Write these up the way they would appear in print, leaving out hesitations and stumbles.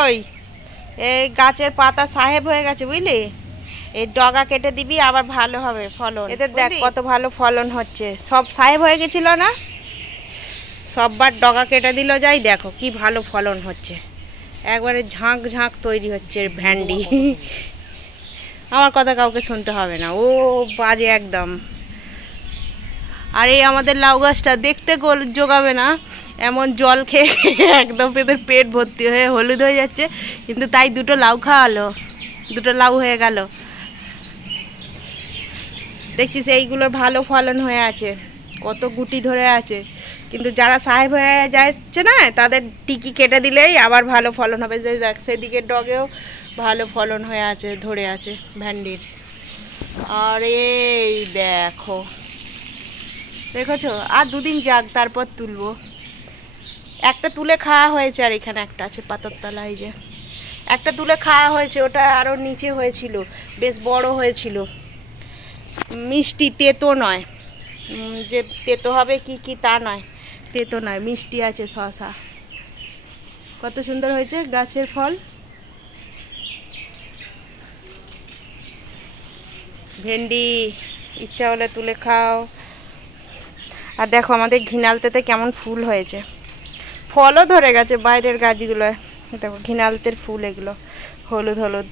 ওই এই গাছের পাতা সাহেব হয়ে গেছে বুঝলি, এই ডগা কেটে দিবি আবার ভালো হবে ফলন। এদের দেখ কত ভালো ফলন হচ্ছে, সব সাহেব হয়ে গেছিল না, সববার ডগা কেটে দিল, যাই দেখো কি ভালো ফলন হচ্ছে, একবারে ঝাঁক ঝাঁক তৈরি হচ্ছে ভেন্ডি। আমার কথা কাউকে শুনতে হবে না, ও বাজে একদম। আর এই আমাদের লাউ গাছটা দেখতে গোল জোগাবে না, এমন জল খেয়ে একদম এদের পেট ভর্তি হয়ে হলুদ হয়ে যাচ্ছে, কিন্তু তাই দুটো লাউ খাওয়ালো, দুটো লাউ হয়ে গেল। দেখছিস এইগুলোর ভালো ফলন হয়ে আছে, কত গুটি ধরে আছে, কিন্তু যারা সাহেব হয়ে যাচ্ছে না তাদের টিকি কেটে দিলেই আবার ভালো ফলন হবে। যে দেখ সেদিকের ডগেও ভালো ফলন হয়ে আছে, ধরে আছে ভেন্ডির। আর এই দেখো, দেখেছো, আর দুদিন যাক তারপর তুলবো। একটা তুলে খাওয়া হয়েছে, আর এখানে একটা আছে পাতার তলা, এই যে একটা তুলে খাওয়া হয়েছে, ওটা আরও নিচে হয়েছিল, বেশ বড় হয়েছিল, মিষ্টি, তেতো নয়, যে তেতো হবে কি কি তা নয়, তেতো নয়, মিষ্টি আছে, শসা। কত সুন্দর হয়েছে গাছের ফল। ভেন্ডি ইচ্ছা হলে তুলে খাও। আর দেখো আমাদের ঘিনালতেতে কেমন ফুল হয়েছে, ফলও ধরে গেছে বাইরের গাছগুলোয়। দেখো ঘিনালতের ফুল, এগুলো হলুদ হলুদ,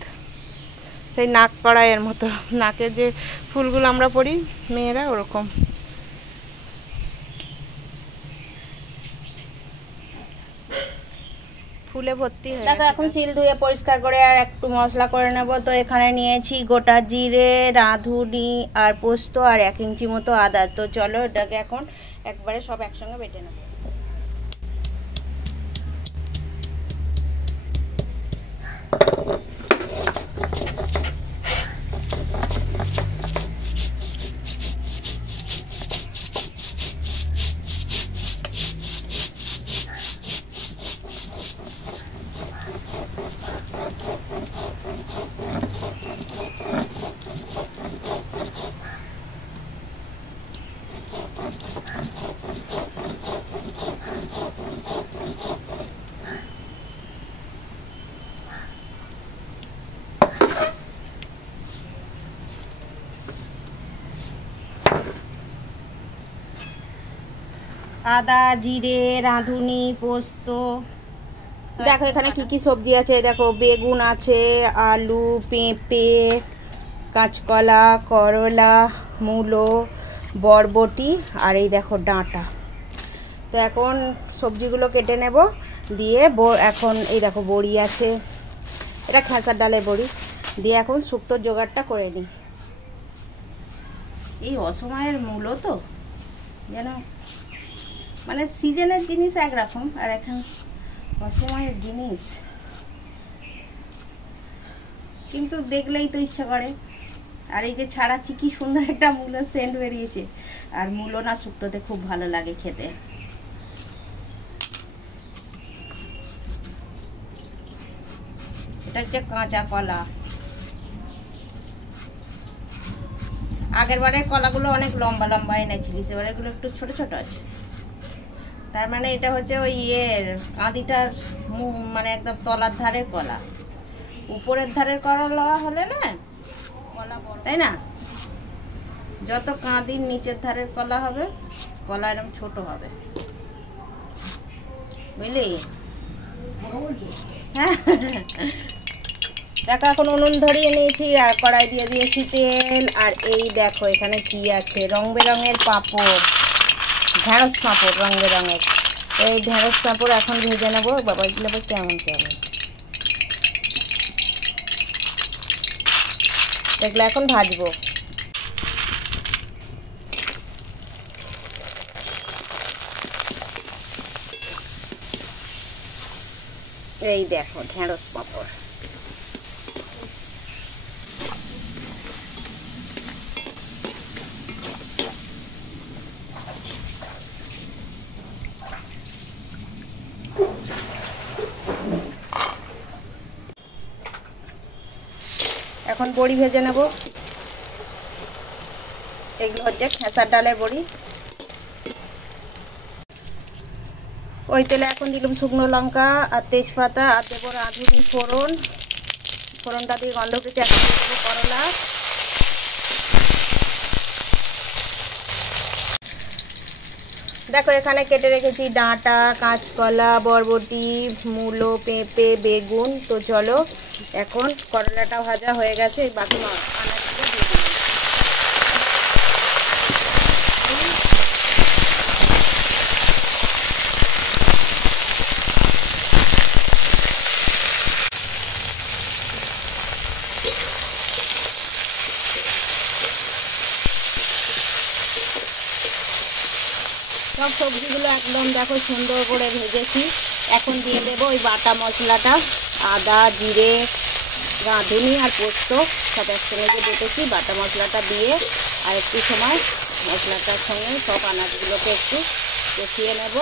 সেই নাক কড়াইয়ের মতো, নাকের যে ফুলগুলো আমরা পরি মেয়েরা, ওরকম। ফুলে ভর্তি হয়ে দেখো। এখন সিল ধুয়ে পরিষ্কার করে আর একটু মশলা করে নেব। তো এখানে নিয়েছি গোটা জিরে, রাঁধুনি আর পোস্ত, আর 1 ইঞ্চি মতো আদা। তো চলো এটাকে এখন একবারে সব একসঙ্গে বেটে নেব। আদা, জিরে, রাঁধুনি, পোস্ত। দেখো এখানে কি কি সবজি আছে, দেখো বেগুন আছে, আলু, পেঁপে, কাঁচকলা, করলা, মূলো, বরবটি, আর এই দেখো ডাঁটা। তো এখন সবজিগুলো কেটে নেব, দিয়ে এখন এই দেখো বড়ি আছে, এটা খেসার ডালের বড়ি, দিয়ে এখন শুক্তোর জোগাড়টা করে নিই। এই অসময়ের মূলো তো যেন, মানে সিজনের জিনিস একরকম, আর এখন অসময়ের জিনিস, কিন্তু দেখলেই তো ইচ্ছা করে। আর এই যে ছাড়াচ্ছি, কি সুন্দর একটা মূলো সেন্ট বেরিয়েছে, আর মূলো না শুক্তোতে খুব ভালো লাগে খেতে। এটা হচ্ছে কাঁচা কলা, আগের বারের কলাগুলো অনেক লম্বা লম্বা এনেছিলিস, এবারেগুলো একটু ছোট ছোট আছে। তার মানে এটা হচ্ছে ওই কাঁদিটার মানে একদম তলার ধারের কলা, উপরের ধারের কলা হলে না কলা বড়, তাই না? যত কাঁদির নিচের ধারের কলা হবে, কলা এরকম ছোট হবে, বুঝলি? হ্যাঁ, দেখো এখন উনুন ধরিয়ে নিয়েছি, আর কড়াই দিয়ে দিয়েছি তেল। আর এই দেখো এখানে কি আছে, রং বেরঙের পাঁপড়, ঢেঁড়স পাঁপড়, রং বেরঙের। এই ঢেঁড়স পাঁপড় এখন ভেজে নেবো। বাবা এগুলো আবার কেমন কেমন, এগুলো এখন ভাজবো। এই দেখো ঢেঁড়স পাঁপড়, এখন বড়ি ভেজে নেব। এগুলো হচ্ছে খেসার ডালের বড়ি। ওই তেলে এখন দিলাম শুকনো লঙ্কা আর তেজপাতা আর দেবো রাঁধুনি ফোড়ন। ফোড়নটা দিয়ে গন্ধ পেয়েছে, এখন দিয়ে দেবো করলা। দেখো এখানে কেটে রেখেছি ডাঁটা, কাঁচকলা, বরবটি, মূলো, পেঁপে, বেগুন। তো চলো এখন করলাটা ভাজা হয়ে গেছে, বাকি আনাজগুলো দিয়ে দিলাম। সব সবজিগুলো একদম দেখো সুন্দর করে ভেজেছি। এখন দিয়ে দেবো ওই বাটা মশলাটা, আদা, জিরে, রাঁধুনি আর পোস্ত সব একসঙ্গে যে বেটেছি, বাটা মশলাটা দিয়ে আর একটু সময় মশলাটার সঙ্গে সব আনাজগুলোকে একটু কষিয়ে নেব।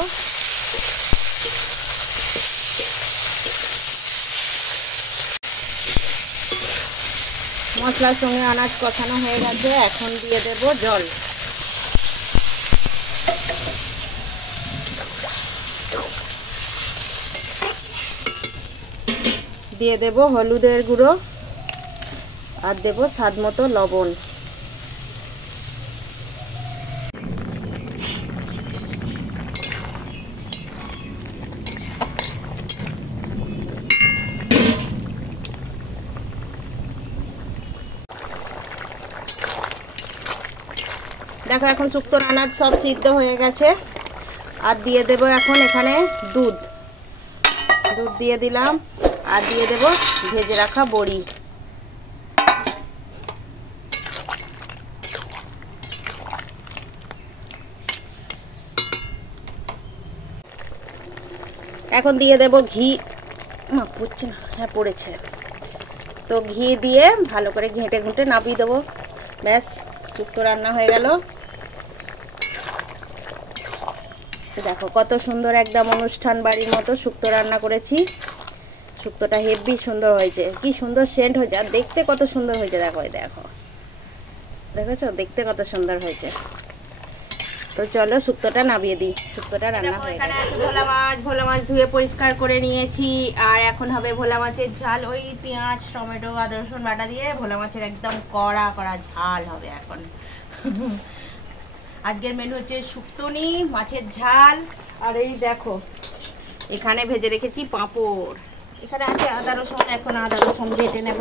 মশলার সঙ্গে আনাজ কষানো হয়ে গেছে, এখন দিয়ে দেব জল। দিয়ে দেব হলুদের গুঁড়ো আর দেব স্বাদ মতো লবণ। দেখো এখন শুক্তোর আনাজ সব সিদ্ধ হয়ে গেছে, আর দিয়ে দেব এখন এখানে দুধ দিয়ে দিলাম, আর দিয়ে দেব ভেজে রাখা বড়ি। এখন দিয়ে দেব ঘি। পড়ছে না, হ্যাঁ পড়েছে। তো ঘি দিয়ে ভালো করে ঘেঁটে ঘুঁটে নামিয়ে দেবো, ব্যাস শুক্তো রান্না হয়ে গেল। দেখো কত সুন্দর একদম অনুষ্ঠান বাড়ির মতো শুক্তো রান্না করেছি। শুক্তোটা হেভি সুন্দর হয়েছে, কি সুন্দর সেন্ট হয়েছে, আর দেখতে কত সুন্দর হয়েছে। দেখো দেখো দেখেছো, দেখতে কত সুন্দর হয়েছে। তো চলো শুক্তোটা নামিয়ে দিই। শুক্তোটা রান্না হয়ে গেছে। ভোলা মাছ ধুয়ে পরিষ্কার করে নিয়েছি, আর এখন হবে ভোলা মাছের ঝাল। ওই পেঁয়াজ, টমেটো, আদা রসুন বাটা দিয়ে ভোলা মাছের একদম কড়া কড়া ঝাল হবে এখন। আজকের মেনু হচ্ছে শুক্তনি, মাছের ঝাল, আর এই দেখো এখানে ভেজে রেখেছি পাঁপড়। এখানে আছে আদা রসুন, এখন আদা রসুন বেটে নেব।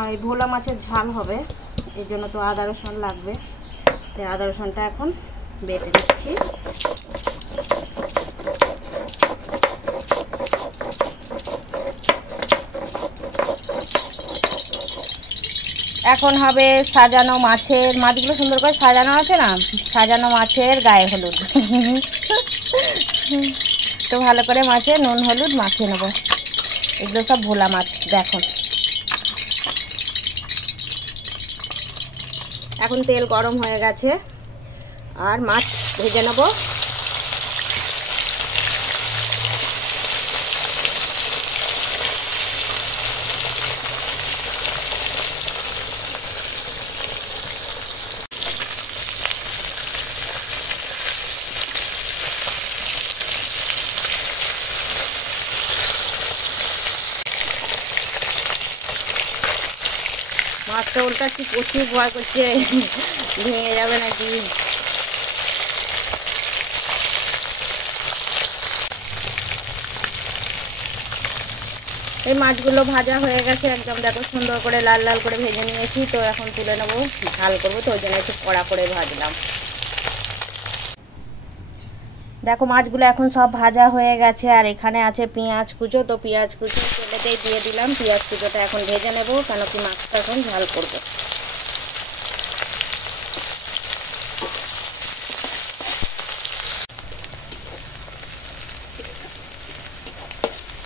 আর ভোলা মাছের ঝাল হবে, এর জন্য তো আদা রসুন লাগবে, তাই আদা রসুনটা এখন বেটে দিচ্ছি। এখন হবে সাজানো মাছের, মাছগুলো সুন্দর করে সাজানো আছে না, সাজানো মাছের গায়ে হলুদ। তো ভালো করে মাছে নুন হলুদ মাখিয়ে নেবো। এগুলো সব ভোলা মাছ। দেখো এখন তেল গরম হয়ে গেছে, আর মাছ ভেজে নেব। মাছটা উল্টাচ্ছি, প্রচুর ভয় করছে ভেঙে যাবে নাকি। এই মাছগুলো ভাজা হয়ে গেছে একদম, দেখো সুন্দর করে লাল লাল করে ভেজে নিয়েছি। তো এখন তুলে নেবো, ঝাল করবো, তো ওই জন্য একটু কড়া করে ভাজলাম। দেখো মাছগুলো এখন সব ভাজা হয়ে গেছে, আর এখানে আছে পেঁয়াজ কুচো। তো পেঁয়াজ কুচো তেলেতেই দিয়ে দিলাম। পেঁয়াজ কুচোটা এখন ভেজে নেব, কেন কি মাছটা এখন ঝাল করবো।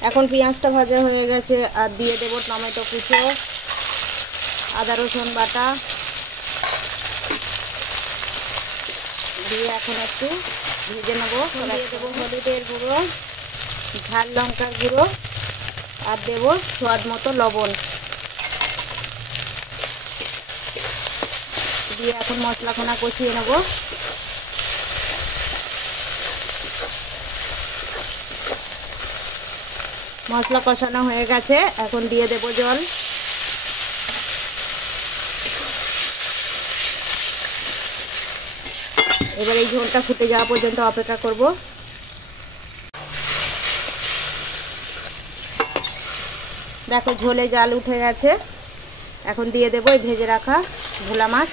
এখন পেঁয়াজটা ভাজা হয়ে গেছে, আর দিয়ে দেব টমেটো কুচো, আদা রসুন বাটা দিয়ে এখন একটু ভেজে নেবো। দিয়ে দেবো হলুদের গুঁড়ো, ঝাল লঙ্কার গুঁড়ো, আর দেবো স্বাদ মতো লবণ। দিয়ে এখন মশলাখানা কষিয়ে নেব। মশলা কষানো হয়ে গেছে, এখন দিয়ে দেব জল। এবার এই ঝোলটা ফুটে যাওয়া পর্যন্ত অপেক্ষা করব। দেখো ঝোলে জাল উঠে গেছে, এখন দিয়ে দেবো এই ভেজে রাখা ভোলা মাছ।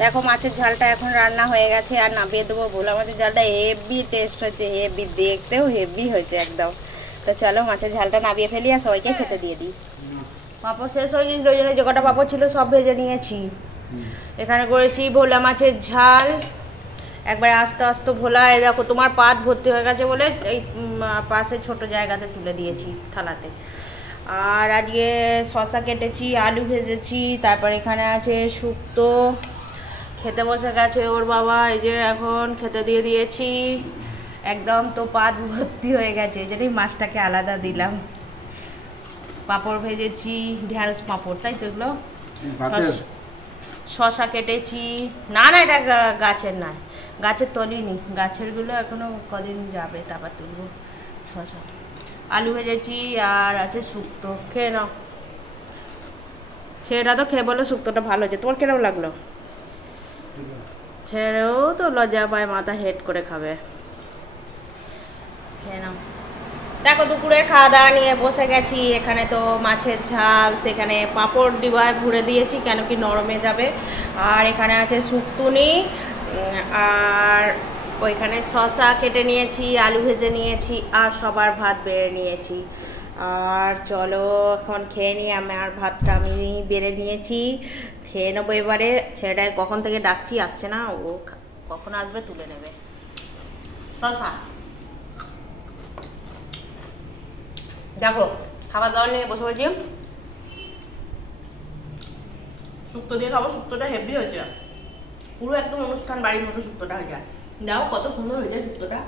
দেখো মাছের ঝালটা এখন রান্না হয়ে গেছে, আর নামিয়ে দেবো। ভোলা মাছের ঝালটা হেভি টেস্ট হচ্ছে, হেভি দেখতেও হেভি হয়েছে একদম। তো চলো মাছের ঝালটা নামিয়ে ফেলি আর সবাইকে খেতে দিয়ে দিই। পাঁপড় শেষ হয়ে গেছিল, ওই জন্য যে কটা পাঁপড় ছিল সব ভেজে নিয়েছি। এখানে করেছি ভোলা মাছের ঝাল, একবার আস্তে আস্তে ভোলা। এই দেখো তোমার পাত ভর্তি হয়ে গেছে বলে এই পাশে ছোট জায়গাতে তুলে দিয়েছি থালাতে। আর আজকে শসা কেটেছি, আলু ভেজেছি, তারপর এখানে আছে শুক্তো। খেতে বসে গেছে ওর বাবা, এই যে এখন খেতে দিয়ে দিয়েছি। একদম তো পাত ভর্তি হয়ে গেছে, এই জন্যই মাছটাকে আলাদা দিলাম। পাঁপড় ভেজেছি, ঢেঁড়স পাঁপড়, তাই তো এগুলো। শসা কেটেছি, না না এটা গাছের না, গাছের তলিনি, গাছেরগুলো এখনো কদিন যাবে তারপর তুলবো। শসা, আলু ভেজেছি, আর আছে শুক্তো। খেয়ে নাও, সেটা তো খেয়ে বলো শুক্তোটা ভালো হয়েছে। তোমার কেরম লাগলো? ছেড়েও তো লজ্জা পায়, মাথা হেড করে খাবে। খেয়ে নাও। দেখো দুপুরের খাওয়া দাওয়া নিয়ে বসে গেছি। এখানে তো মাছের ঝাল, সেখানে পাঁপড় ডিবায় ভরে দিয়েছি কেন কি নরমে যাবে। আর এখানে আছে শুক্তুনি, আর ওইখানে শসা কেটে নিয়েছি, আলু ভেজে নিয়েছি, আর সবার ভাত বেড়ে নিয়েছি। আর চলো এখন খেয়ে নিই। আমার ভাতটা আমি বেড়ে নিয়েছি, খেয়ে নেবো এবারে। ছেলেটাকে কখন থেকে ডাকছি, আসছে না, ও কখন আসবে তুলে নেবে। শসা দেখো খাবার দাবার নিয়ে বসে বলছি, শুক্তো দিয়ে খাবো। শুক্তোটা হেভি হয়েছে, পুরো একদম অনুষ্ঠান বাড়ির মতো শুক্তোটা হয়ে যায়। দেখো কত সুন্দর হয়ে যায় শুক্তোটা,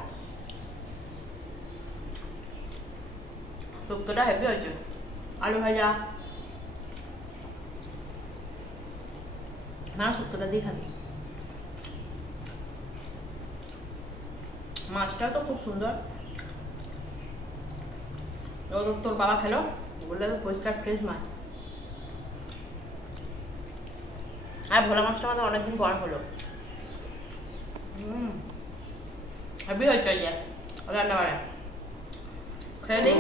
শুক্তোটা হেভি হয়েছে। আলু ভাজা, না শুক্তোটা দিয়ে খাবি। মাছটাও তো খুব সুন্দর। তোর বাবা খেলো, বললে পরিষ্কার ফ্রেশ মাছ। আর ভোলা মাছটা আমাদের অনেকদিন পর হলো। হেভি হয়েছে রান্না বাড়া, খেয়ে দিই।